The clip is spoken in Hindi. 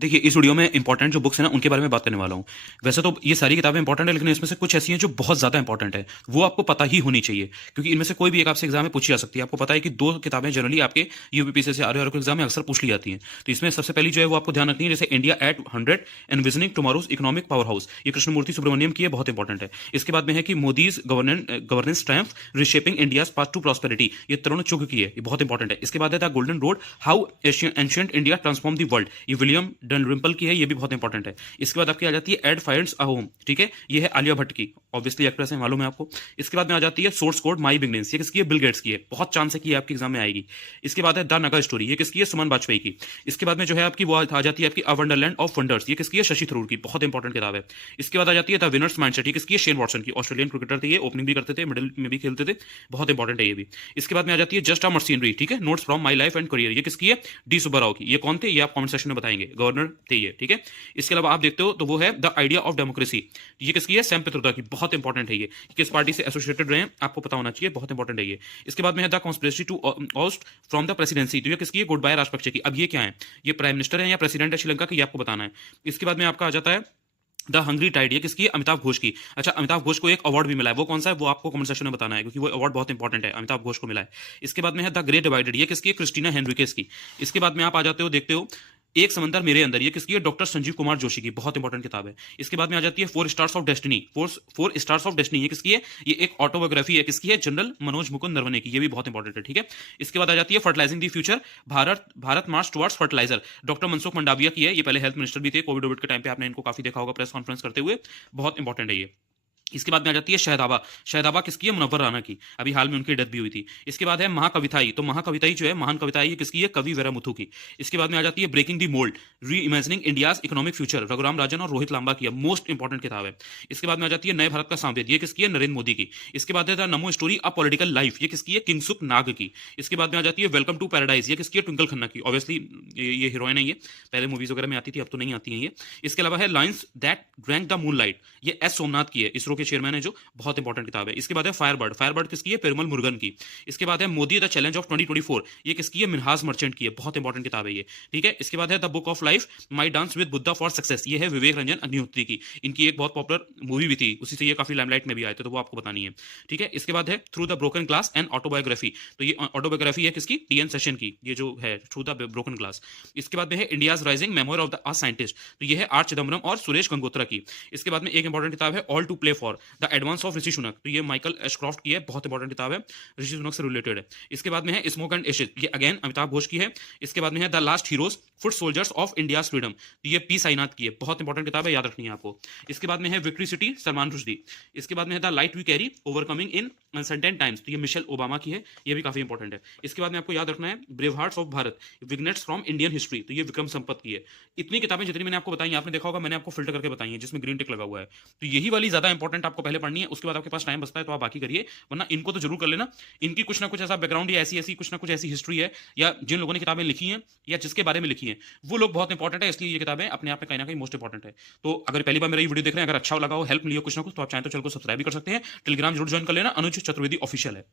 देखिए, इस वीडियो में इंपॉर्टेंट जो बुक्स हैं ना, उनके बारे में बात करने वाला हूँ। वैसे तो ये सारी किताबें इंपॉर्टेंट है, लेकिन इसमें से कुछ ऐसी हैं जो बहुत ज़्यादा इंपॉर्टेंट है। वो आपको पता ही होनी चाहिए, क्योंकि इनमें से कोई भी एक आपसे एग्जाम में पूछी जा सकती है। आपको पता है कि 2 किताबें जनरली आपके यूपीपीएससी से आरआरबी के एग्जाम में अक्सर पूछ ली जाती हैं। तो इसमें सबसे पहली जो है वो आपको ध्यान रखनी है, जैसे India at 100 envisioning tomorrow's economic power house. ये कृष्णमूर्ति सुब्रमण्यम की है, बहुत इंपॉर्टेंट है। इसके बाद में है कि Modi's governance triumph reshaping India's path to prosperity, ये तरुण चुग की है, ये बहुत इंपॉर्टेंट है। इसके बाद है the golden road how ancient India transform the world, ये विलियम डलरिम्पल की है, ये भी बहुत इंपॉर्टेंट है। इसके बाद आपकी आ जाती है एड फायर्स अ होम, ठीक है, ये है आलिया भट्ट की, ऑब्वियसली एक्ट्रेस है, मालूम है आपको। इसके बाद में आ जाती है सोर्स कोड माई बिगनेंस, ये किसकी है, बिल गेट्स की है, बहुत चांस है कि ये आपके एग्जाम में आएगी। इसके बाद है द नगा स्टोरी, ये किसकी है, सुमन वाजपेयी की। इसके बाद में जो है आपकी वो आ जाती है आपकी अ वंडरलैंड ऑफ वंडर्स, ये किसकी है, शशि थरूर की, बहुत इंपॉर्टेंट किताब है। इसके बाद आ जाती है द विनर्स माइंडसेट, ये किसकी है, शेन वॉटसन की, ऑस्ट्रेलियन क्रिकेटर थे ये, ओपनिंग भी करते थे, मिडिल में भी खेलते थे, बहुत इंपॉर्टेंट है ये भी। इसके बाद में आ जाती है जस्ट अ मर्सिनरी, ठीक है, notes from my life and career, ये किसकी है, डी सुब्बाराव की। ये कौन थे, ये आप कमेंट सेक्शन में बताएंगे, गवर्नर थे ये, ठीक है। इसके अलावा आप देखते हो तो वो है द आइडिया ऑफ डेमोक्रेसी, ये किसकी है, सैम पित्रोदा की, बहुत इंपॉर्टेंट है ये, किस पार्टी से एसोसिएटेड रहे हैं आपको पता होना चाहिए, बहुत इंपॉर्टेंट है ये। इसके बाद में है the conspiracy to oust from the presidency, तो ये किसकी है, गुड बाय राजपक्षे की। अब ये क्या है, ये प्राइम मिनिस्टर है या प्रेसिडेंट है श्रीलंका की, ये आपको बताना है। इसके बाद में आपका आ जाता है द हंग्री टाइड, ये किसकी है, अमिताभ घोष की। अच्छा, अमिताभ घोष को एक अवार्ड भी मिला है, वो कौन सा है, वो आपको कमेंट सेक्शन में बताना है, क्योंकि वो अवार्ड बहुत इंपॉर्टेंट है, अमिताभ घोष को मिला है। इसके बाद में है द ग्रेट डिवाइडेड, ये किसकी है, क्रिस्टीना हेनरिकेस की। इसके बाद में आप आ जाते हो, देखते हो एक समंदर मेरे अंदर, ये किसकी है, डॉक्टर संजीव कुमार जोशी की, बहुत इंपॉर्टेंट किताब है। इसके बाद में आ जाती है four stars of destiny, four stars of destiny, ये किसकी है, ये एक ऑटोबायोग्राफी है, किसकी है, जनरल मनोज मुकुंद नरवणे की, ये भी बहुत इंपॉर्टेंट है, ठीक है। इसके बाद आ जाती है fertilising the future, Bharat Bharat march towards fertiliser, doctor Mansukh Mandaviya की है, ये पहले हेल्थ मिनिस्टर भी थे, कोविड के टाइम पे आपने इनको काफी देखा होगा प्रेस कॉन्फ्रेंस करते हुए, बहुत इंपॉर्टेंट है ये। इसके बाद में आ जाती है शहदाबा, शहदाबा किसकी है, मुनव्वर राना की, अभी हाल में उनकी डेथ भी हुई थी। इसके बाद है महाकविताई, तो महाकविताई जो है, महान कविताई ये किसकी है, कवि वीरामुथु की। इसके बाद में आ जाती है breaking the mould, reimagining India's economic future, Raghuram Rajan और रोहित लांबा की, मोस्ट इंपॉर्टेंट किताब है। इसके बाद में आ जाती है नए भारत का संवेद, ये किसकी है, नरेंद्र मोदी की। इसके बाद है the NaMo story a political life, ये किसकी है, किंगसुक नाग की। इसके बाद में आ जाती है वेलकम टू पैराडाइज, ये किसकी है, ट्विंकल खन्ना की, ऑब्वियसली ये हीरोइन है, ये पहले मूवीज वगैरह में आती थी, अब तो नहीं आती है ये। इसके अलावा है lines that drank the moon light, ये एस सोमनाथ की है, इसरो के चेयरमैन है जो, बहुत इंपॉर्टेंट किताब है। इसके बाद है फायरबर्ड, फायरबर्ड किसकी है, पेरुमल मुरुगन की। इसके बाद है मोदी द चैलेंज ऑफ 2024, ये किसकी है, मिनहाज मर्चेंट की है, बहुत इंपॉर्टेंट किताब है ये, ठीक है। इसके बाद है the book of life my dance with Buddha for success, ये है विवेक रंजन अग्निहोत्री की, इनकी एक बहुत पॉपुलर मूवी भी थी, उसी से ये काफी लाइमलाइट में भी आए थे, तो वो आपको बतानी है, ठीक है। इसके बाद है through the broken glass and autobiography, तो ये ऑटोबायोग्राफी है किसकी, टीएन सेशन की, ये जो है थ्रू द ब्रोकन ग्लास। इसके बाद में है India's rising memory of the a scientist, तो ये है आर चिदम्बरम और सुरेश गंगोत्रा की। इसके बाद में एक इंपॉर्टेंट किताब है all to play for the advance of Rishi Sunak, तो ये माइकल एशक्रॉफ्ट की है, बहुत इंपॉर्टेंट किताब है, ऋषि सुनक से रिलेटेड है। इसके बाद में है स्मोक एंड एशेज, ये अगेन अमिताभ घोष की है। इसके बाद में है the last heroes foot soldiers of India's freedom, तो ये पी साईनाथ की है, बहुत इंपॉर्टेंट किताब है, याद रखनी है आपको। इसके बाद में है विक्ट्री सिटी, सलमान रुश्दी। इसके बाद में है the light we carry overcoming in uncertain times, तो ये मिशेल ओबामा की है, ये भी काफी इंपॉर्टेंट है। इसके बाद में आपको याद रखना है brave hearts of Bharat, vignettes from Indian history, तो ये विक्रम संपत की है। इतनी किताबें जितनी मैंने आपको बताई, आपने देखा होगा मैंने आपको फिल्टर करके बताई है, जिसमें ग्रीन टिक लगा हुआ है, तो यही वाली ज्यादा इंपॉर्टेंट आपको पहले पढ़नी है, उसके बाद आपके पास टाइम बचता है तो आप बाकी करिए, वरना इनको तो जरूर कर लेना। इनकी कुछ ना कुछ ऐसा बैकग्राउंड या ऐसी ऐसी कुछ ना कुछ ऐसी हिस्ट्री है, या जिन लोगों ने किताबें लिखी हैं या जिसके बारे में लिखी हैं वो लोग बहुत इंपॉर्टेंट है, इसलिए ये किताबें अपने आप में कहीं ना कहीं मोस्ट इंपॉर्टेंट है। तो अगर पहली बार मेरा ये वीडियो देख रहे हैं, अगर अच्छा लगा हो, हेल्प मिली हो कुछ ना कुछ, तो आप चाहें तो चैनल को सब्सक्राइब भी कर सकते हैं, टेलीग्राम जरूर ज्वाइन कर लेना, अनुज चतुर्वेदी ऑफिशियल है।